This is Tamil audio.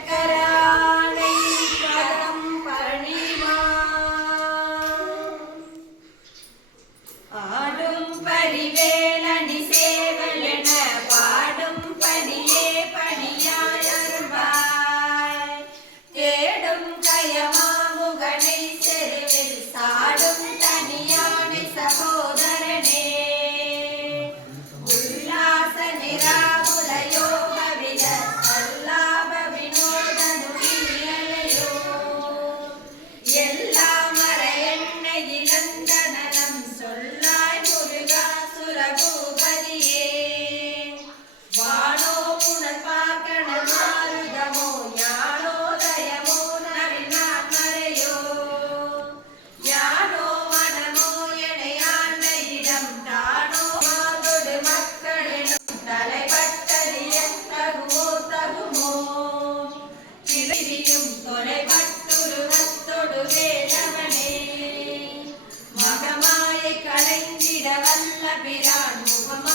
பஞ்சக்கரானை பதம் பணிமா ஆடும் பரிவேலணி சேவலென i'm gonna do it